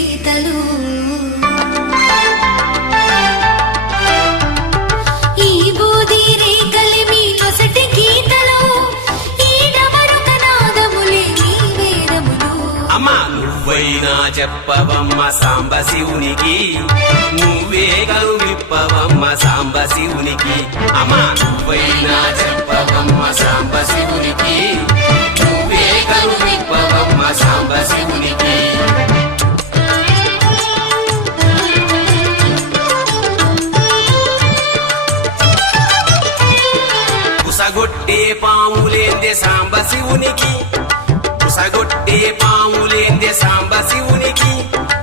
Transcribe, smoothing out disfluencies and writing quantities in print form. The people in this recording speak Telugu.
గీతలు ఈ బూది రేఖలే మీ నొసటి గీతలు ఈ డమరుక నాదములే నీ వేదములు. అమ్మా నువ్వైనా చెప్పవమ్మ సాంబ శివునికి, నువ్వే కలు విప్పవమ్మ సాంబ శివునికి. అమ్మా నువ్వైనా చెప్పవమ్మ సాంబ శివునికి, నువ్వే కలు విప్పవమ్మ సాంబ శివునికి. పుసగొట్టే పాములేందే సాంబ శివునికి, పుసగొట్టే పాము